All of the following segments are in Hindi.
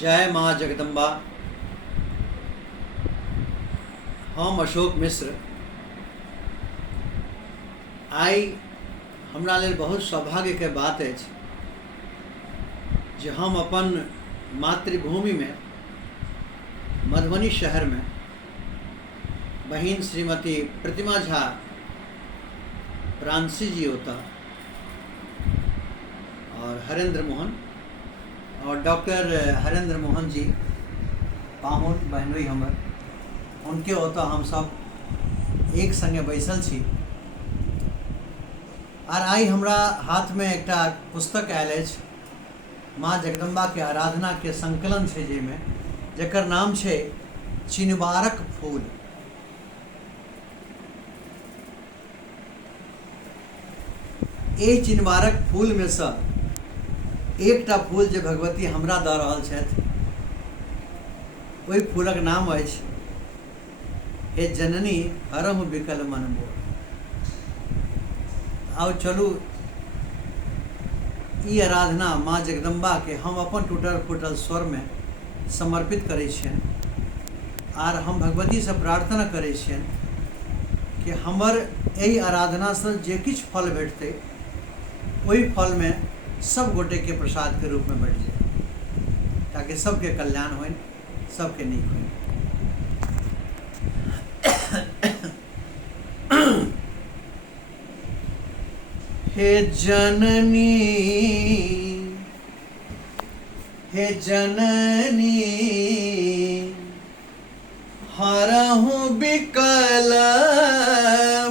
जय माँ जगदम्बा। हम अशोक मिश्र आई हमरा लेल बहुत सौभाग्य के बात अछि जे हम अपन मातृभूमि में मधुबनी शहर में बहिन श्रीमती प्रतिमा झा प्रांसी जी होता और हरेंद्र मोहन और डॉक्टर हरेंद्र मोहन जी पाहुन बहनोई हमर उनके होता हम सब एक संगे बैसल छी। और आई हमरा हाथ में एक पुस्तक आयल अछि माँ जगदम्बा के आराधना के संकलन छै जेमे जेकर नाम छै चिनबारक फूल। ए चिनबारक फूल में से एकटा फूल जे भगवती हमरा दऽ रहल छथि ओहि फूलक नाम अछि हे जननी हरहु बिकल मन मोर। आओ चलू ई आराधना माँ जगदम्बा के हम अपन टूटल फूटल स्वर में समर्पित करै छियनि आर हम भगवती से प्रार्थना करै छियनि कि हमर एहि आराधना से जे किछु फल भेटतै ओहि फल में सब गोटे के प्रसाद के रूप में बढ़ जाए ताकि सबके कल्याण हो सबके नीक हो। हे जननी हरहु बिकल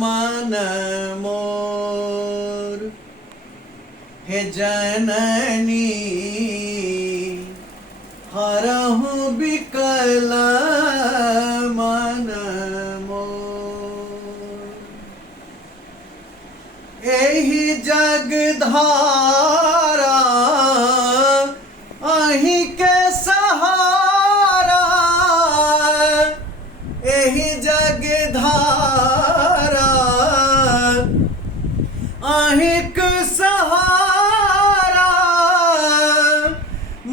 मन मोर। हे जननी हरहु बिकल मन मोर। एहि जगधारा अहीं के सहारा एहि जगधारा अहीं के सहारा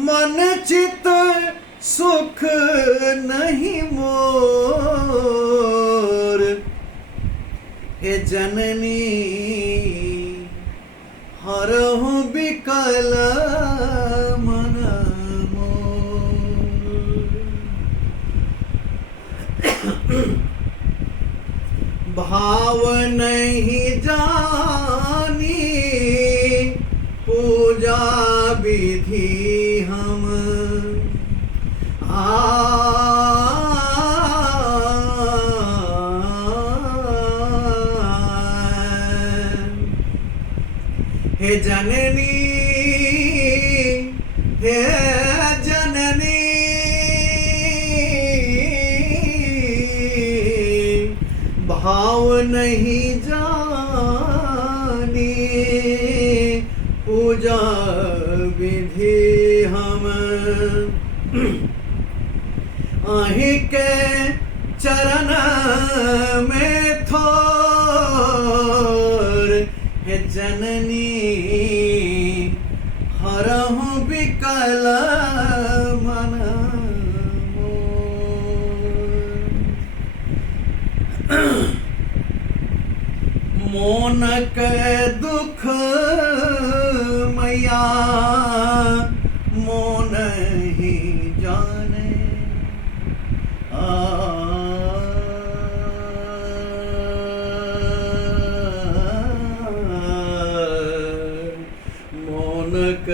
मन चित सुख नहीं मोर। हे जननी हरहु बिकल मन मोर। भाव नहीं जानी पूजा विधि हम हे जननी हे जननी भाव नहीं जानी पूजा विधि हम अहीं के चरण में थोर। हे जननी हरहु बिकल मन मोर। मोनक दुख मैया मोन ही जाने मोनक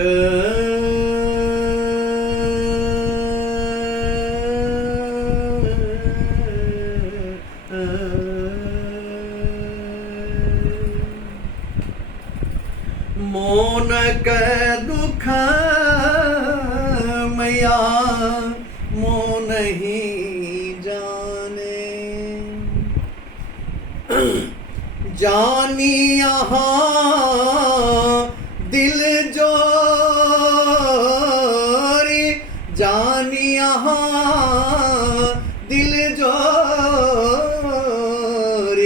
मोनक दुख मैया मोन ही जाने। जानी यहाँ दिल जोरी जानी यहाँ दिल जोरी।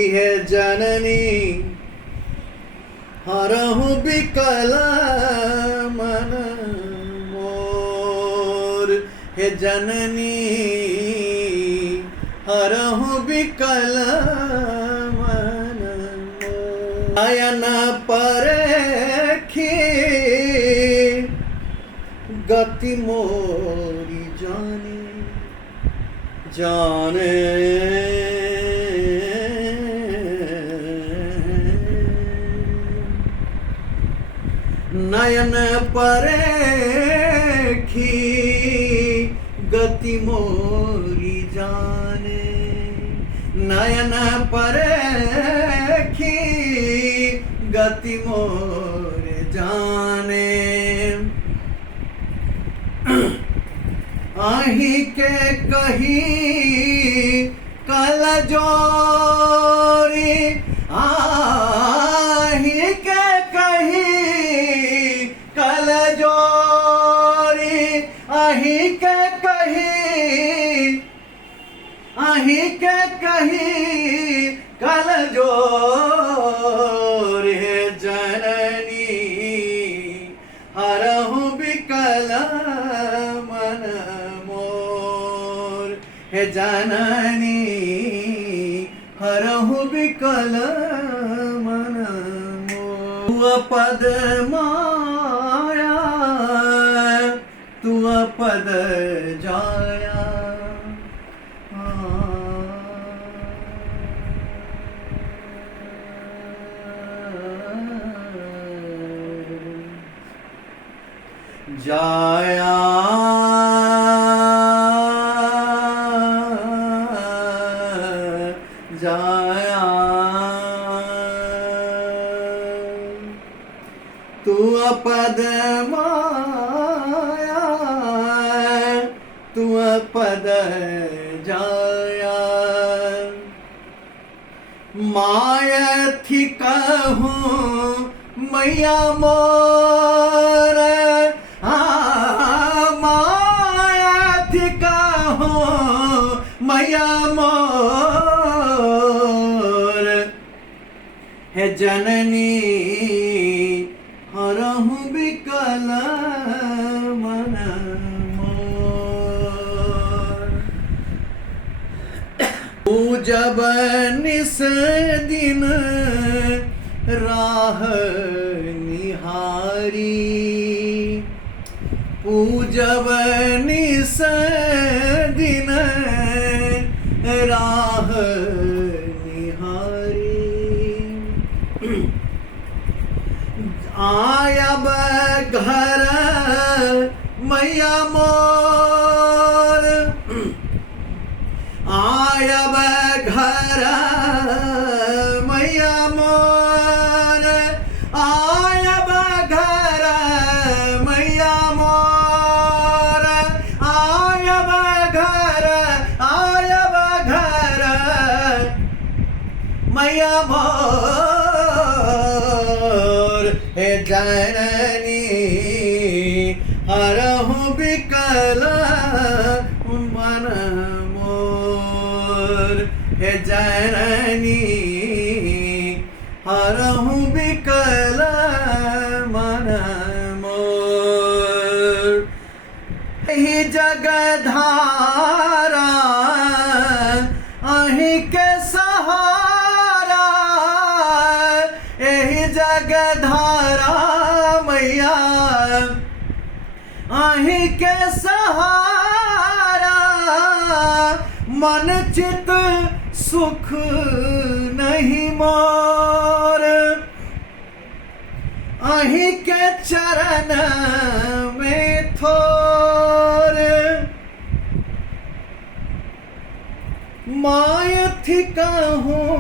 है जननी हरहु बिकल मन मोर। हे जननी हरहु विकल मन मोर। नयन परखी गति मोरी जाने जाने। नयन परखी गति मोरी जाने। नयन परखी गति मोर जाने। आही के कही कल जोरी। आही के कही कल जोरी। आही के कही आही के कही कल जोरी। जननी हरहु विकल मन मोर। हे जननी हरहु विकल मन मोर। तू पद माया तू पद जाया। जाया जाया तू पद माया तू पद जाया। माया थी कहूँ मैया मोर। माया थी कहूँ मैया मोर। हे जननी हरहु विकल मन मोर। तू जब निस दिन राह निहारी। पूजब निस दिन राह निहारी। आयब घर मैया मोर। आयब घर मैया मोर। आयब घर मैया मोर। आयब घर मैया मोर। हे जननी हरहु विकल मन मोर। हे जननी हरहु विकल मन मोर। ही जगधारा अहीं के सहारा। यही जगधारा मैया अहीं के सहारा। मन चित सुख नहीं मोर। अहीं के चरण में थोर। माय थी कहूँ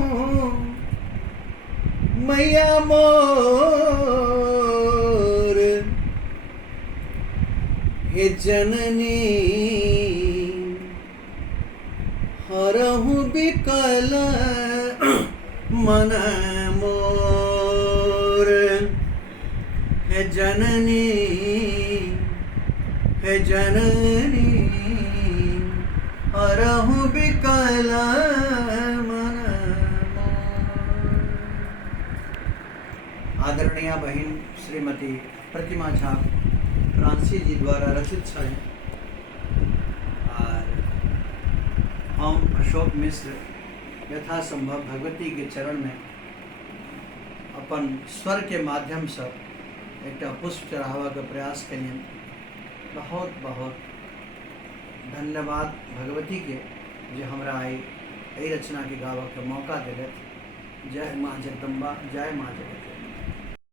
मैया मोर। हे जननी हरहु विकल मन मोर। हे जननी हरहु विकल मन मोर। आदरणीय बहन श्रीमती प्रतिमा झा फ्रांसी जी द्वारा रचित है। अशोक मिश्र यथासंभव भगवती के चरण में अपन स्वर के माध्यम से एक पुष्प चढ़ावा के प्रयास करियन। बहुत बहुत धन्यवाद भगवती के जे हमरा आई रचना के गावा के मौका दिलत। जय माँ जगदम्बा, जय माँ जगत।